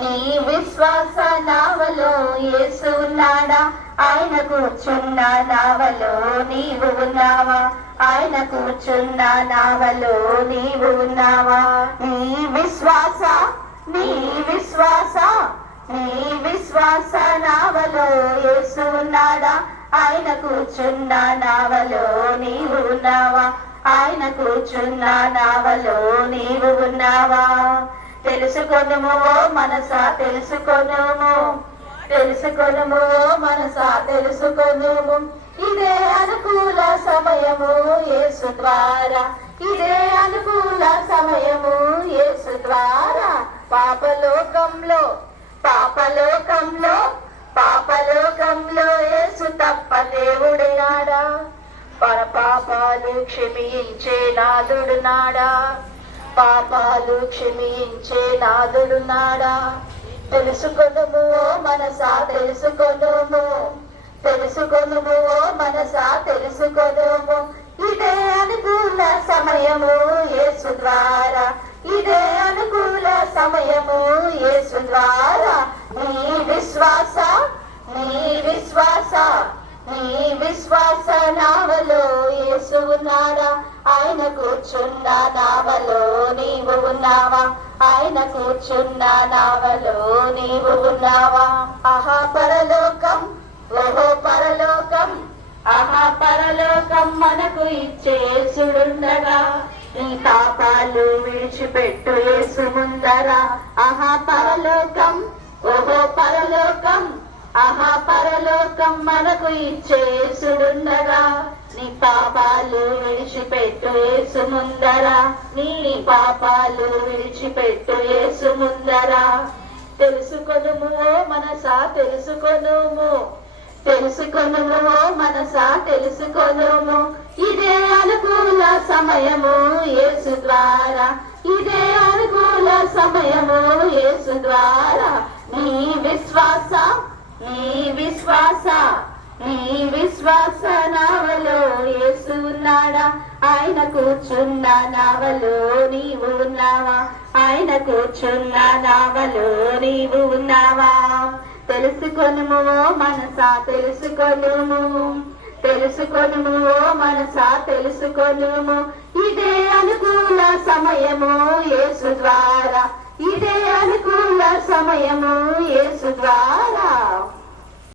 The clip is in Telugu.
నీ విశ్వాస నావలో యేసు ఉన్నాడా? ఆయన కూర్చున్న నావలో నీవు ఉన్నావా? ఆయన కూర్చున్న నావలో నీవు ఉన్నావా? నీ విశ్వాస నీ విశ్వాస నీ విశ్వాస నావలో యేసు ఉన్నాడా? ఆయన కూర్చున్న నావలో నీవు ఉన్నావా? ఆయన కూర్చున్న నావలో నీవు ఉన్నావా? తెలుసుకొనుము మనసా తెలుసుకొనుము, తెలుసుకొనుము మనసా తెలుసుకొనుము. ఇదే అనుకూల సమయము యేసు ద్వారా, ఇదే అనుకూల సమయము యేసు ద్వారా. పాపలోకంలో పాపలోకంలో పాపలోకంలో యేసు తప్ప దేవుడినాడా? పాపాలు క్షమించే నాదుడు నాడా? పాపాలు క్షమించే నాదుడు నాడా? తెలుసుకొనుము మనసా తెలుసుకొనుము, తెలుసుకొనుము మనసా తెలుసుకొనుము. ఇదే అనుకూల సమయము యేసు ద్వారా, ఇదే అనుకూల సమయము యేసు ద్వారా. నీ విశ్వాస నీ విశ్వాస నీ విశ్వాస నావలో యేసు ఉన్నాడా? ఆయన కూర్చున్న నావలో నీవు ఉన్నావా? ఆయన కూర్చున్న నావలో నీవు ఉన్నావా? ఆహా పరలోకం, ఓహో పరలోకం, ఆహా పరలోకం మనకు ఇచ్చే యేసుడుండగా నీ పాపాలు విడిచిపెట్టు యేసు ముందరా. ఆహా పరలోకం, ఓహో పరలోకం, ఆహా పరలోకం మనకు ఇచ్చే యేసుడుండగా నీ పాపాలు విడిచిపెట్టు యేసు ముందరా. నీ పాపాలు విడిచిపెట్టు యేసు ముందరా. తెలుసుకొనుము మనసా తెలుసుకొనుము, తెలుసుకొనుము మనసా తెలుసుకొనుము. ఇదే అనుకూల సమయము యేసు ద్వారా, ఇదే అనుకూల సమయము యేసు ద్వారా. నీ విశ్వాస నీ విశ్వాస నీ విశ్వాస నావలో యేసు ఉన్నాడా? ఆయన కూర్చున్న నావలో నీవు ఉన్నావా? ఆయన కూర్చున్న నావలో నీవు ఉన్నావా? తెలుసుకొనుము మనసా తెలుసుకొనుము, తెలుసుకొనుము మనసా తెలుసుకొనుము. ఇదే అనుకూల సమయము యేసు ద్వారా, ఇదే అనుకూల సమయము యేసు ద్వారా.